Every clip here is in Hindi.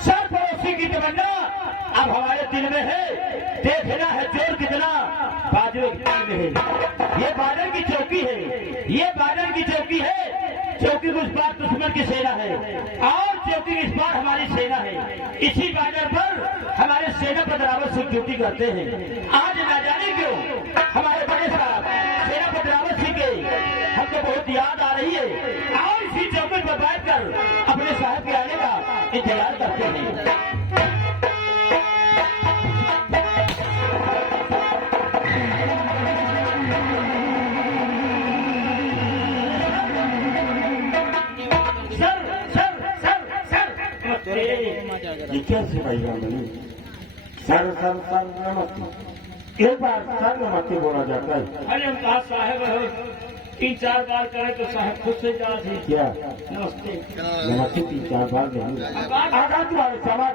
सर पड़ोसी की तमन्ना अब हमारे दिल में है, देखना है जोर कितना बाजरे के दिल में है। ये बादल की चौकी है, ये बादल की चौकी है। चौकी के उस पार दुश्मन की सेना है और चौकी के इस पार हमारी सेना है। इसी बादल पर हमारे सेना पदरावत सिंह ड्यूटी करते हैं। आज ना जाने क्यों हमारे बड़े साहब सेना पदरावत सिंह के हमको बहुत याद आ रही है और इसी चौकी पर बैठकर अपने साहब के आने का इंतजार करते हैं। ये क्या सिपाही रामनी? सर सर सर नमस्ते। एक बार सर नमस्ते बोला जाता है। अरे हम कहा साहब 3-4 बार करें तो साहब खुद से जा थे। क्या नमस्ते नमस्ते 3-4 बार नहीं? आधा तुम्हारे समाज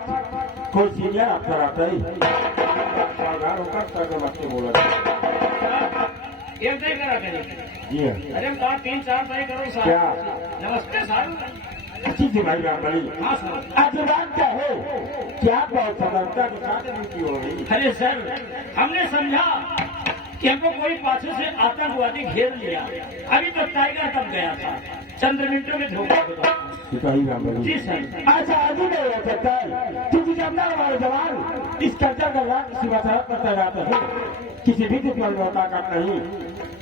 कोई सीनियर अफसर आता है सावधान होकर सर नमस्ते बोला जाता है। एक नहीं करा करें। जी अरे हम कहा 3-4 नहीं करो साहब। क्या नमस्ते साहब। अच्छी सिपाही रामनी। हाँ सर। आज बात क्या है? क्या बहुत सदर्भता के साथ ड्यूटी हो रही? अरे सर हमने समझा कि हमको कोई पाछे से आतंकवादी घेर लिया। अभी तो टाइगर तक गया था, चंद मिनटों में धोखा हो गया। सिपाही रामनी जी सर। अच्छा आगे नहीं हो सकता है क्योंकि जब ना हमारे जवान इस कल्चर का लाभ सीमा सरहद पर तैनात है, किसी भी दुश्मन को ताकत नहीं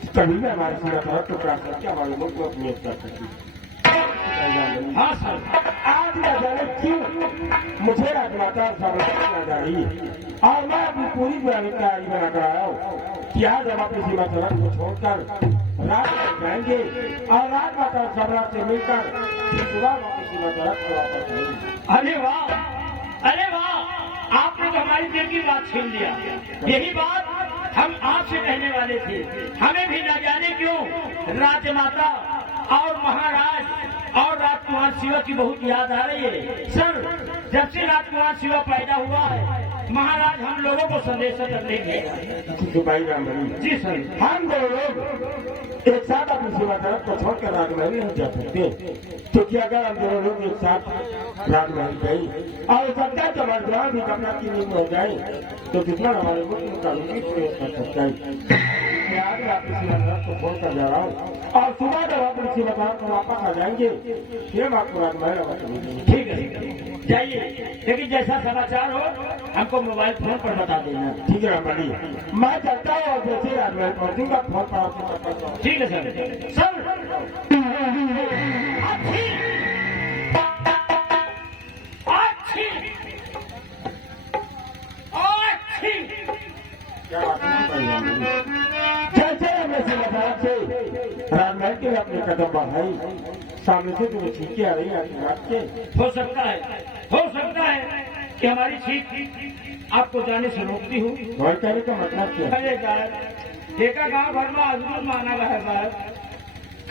कभी भी हमारे सीमा सरहद को प्राप्त करके हमारे मुल्क को अपनी कर सकती। हाँ सर। आज न जाने क्यों मुझे राजमाता संरक्षण जा रही है और मैं अपनी पूरी तैयारी बना कर आया हूँ कि आज हम अपनी सीमा सरहद को छोड़कर रात में जाएंगे और राजमाता सम्राट से मिलकर सुबह अपनी सीमा सरहद को वापस आएंगे। अरे वाह, अरे वाह, आपने तो हमारी दिल की बात छीन लिया। यही बात हम आपसे कहने वाले थे। हमें भी न जाने क्यों राजमाता और महाराज और राजकुमार शिवा की बहुत याद आ रही है। सर जब से राजकुमार शिवा पैदा हुआ है महाराज हम लोगों को संदेश करने गए। सिपाही रामनी जी सर। हम दो लोग एक साथ अपनी सीमा सरहद को छोड़कर राजमहल नहीं जा सकते, क्योंकि अगर हम दोनों लोग एक साथ राजमहल गए और सकता है तो हमारे जवान भी कपड़ा की नींद हो जाए तो दुश्मन हमारे मुल्क का रूपी प्रयोग कर सकता है। आज मैं अपनी सीमा सरहद को छोड़ कर जा रहा हूँ और सुबह जब अपनी सीमा सरहद को वापस आ जाएंगे फिर हम आपको राजमहल अवश्य भेजेंगे। ठीक है जाइए, लेकिन जैसा समाचार हो हमको मोबाइल फोन पर बता देना। ठीक है रामनी, मैं चलता हूँ और जैसे राजमहल पहुंचूंगा फोन पर आपसे करता हूँ। ठीक है सर। सर अच्छी अच्छी अच्छी क्या बात है सिपाही रामनी? जैसे हमने सीमा सरहद से राजमहल के लिए अपने कदम बढ़ाई, सामने से तुम्हें छींके आ रही है आपकी बात के। हो सकता है कि हमारी छींक आपको जाने से रोकती हूँ। और कहने का मतलब क्या? अरे यार देखा गाँव भर में हजूर माना हुआ है साहब,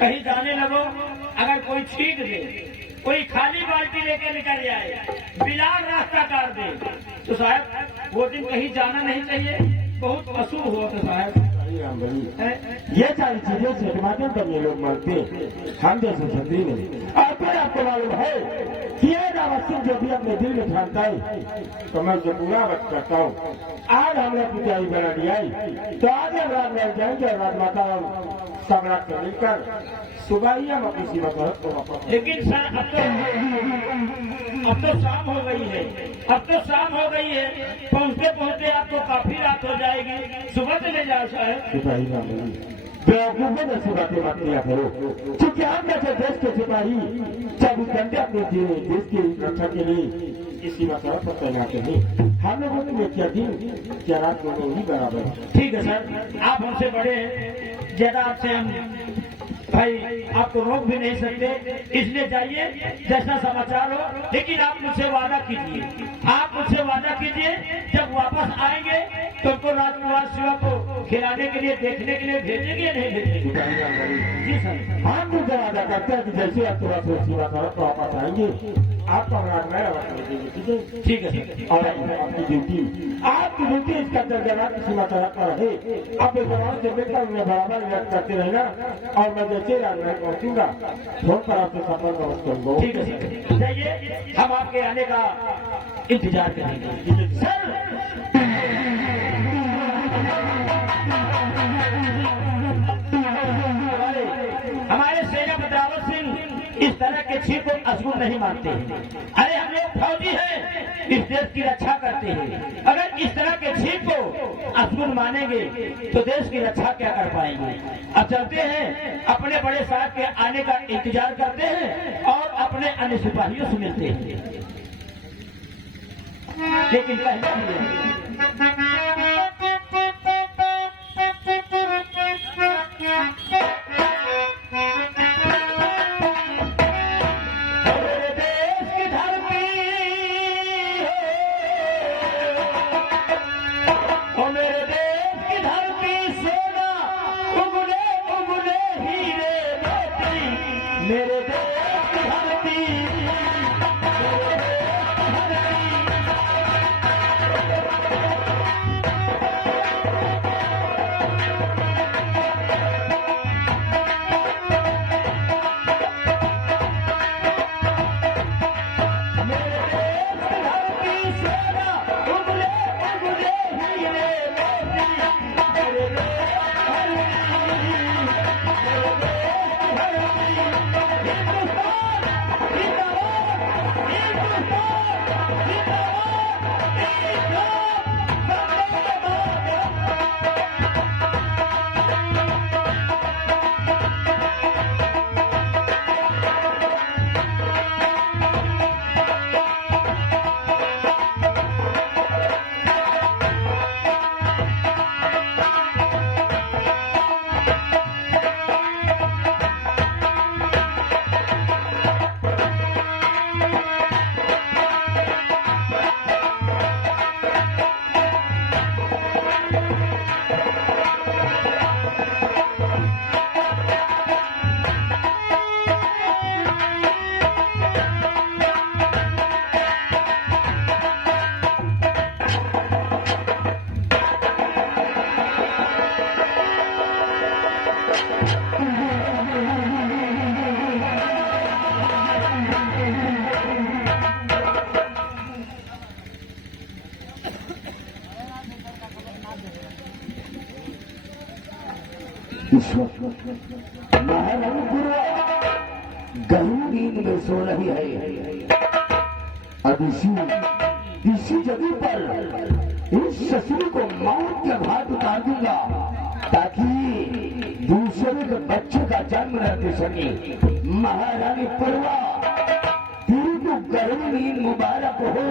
कहीं जाने लगो अगर कोई छींक दे, कोई खाली बाल्टी लेके निकल जाए, बिलाल रास्ता काट दे तो साहब वो दिन कहीं जाना नहीं चाहिए, बहुत अशुभ हुआ था साहब। ये सारी चीजें सेठमाते पर ये लोग मानते हम जैसे छतरी नहीं। और फिर आपको मालूम है कि ये रावत सिंह जो भी अपने दिल में ठानता है तो मैं उसे पूरा वक्त करता हूँ। आज हमने अपनी तैयारी बना दी है तो आज हम राजमहल जाएंगे और राजमाता और सम्राट से मिलकर सुबह ही हम अपनी सीमा सरहद को वापस। लेकिन सर अब तो शाम हो गई है, अब तो शाम हो गई है, पहुँचते पहुँचते आपको काफी रात हो जाएगी, सुबह चले जाओ साहब। सिपाही बेवकूफों ने सुबह के मत किया करो, क्योंकि हम जैसे देश के सिपाही 24 घंटे अपने देश की रक्षा के लिए इस सीमा सरहद पर तैनात हैं। हम लोगों ने क्या दिन क्या रात दोनों ही बराबर है। ठीक है सर, आप हमसे बड़े हैं, ज्यादा आपसे हम भाई आपको रोक भी नहीं सकते, इसलिए जाइए जैसा समाचार हो। लेकिन आप मुझसे वादा कीजिए, आप मुझसे वादा कीजिए जब वापस आएंगे तो राजकुमार शिवा को खिलाने के लिए, देखने के लिए भेजेंगे या नहीं भेजेंगे? जी सर। हम भी जब वादा करते हैं कि जैसे आप थोड़ा सा सीमा तरफ वापस आएंगे आपका अनुराग मैं वादा कर देंगे, ठीक है? ठीक है। और आपकी ड्यूटी इसका दर्जा की सीमा तरफ पर है। आप इस जवान से मिलकर उन्हें बराबर याद करते रहना और मैं जैसे राजमहल पहुंचूंगा फोन पर आपसे संपर्क अवश्य करूंगा। ठीक है सर, जाइए, हम आपके आने का इंतजार करेंगे सर। हमारे सेनापति रावत सिंह इस तरह के छीन को अशुभ नहीं मानते हैं। अरे हम लोग फौजी हैं, इस देश की रक्षा करते हैं। अगर इस तरह के छीन को अशुभ मानेंगे तो देश की रक्षा क्या कर पाएंगे? अब चलते हैं, अपने बड़े साहब के आने का इंतजार करते हैं और अपने अन्य सिपाहियों से मिलते हैं। लेकिन पहले मेरे देश की धरती, महारानी गहरी नींद में सो रही है। अब इसी जगह पर इस ससुर को मौत के घाट उतार दूंगा ताकि दूसरे के बच्चे का जन्म रहते सके। महारानी पूर्वा तेरी तो गहरी नींद मुबारक हो।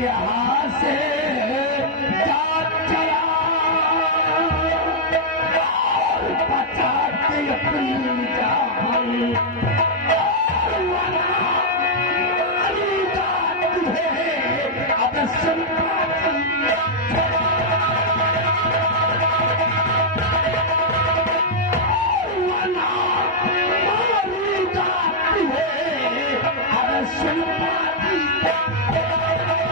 यहाँ से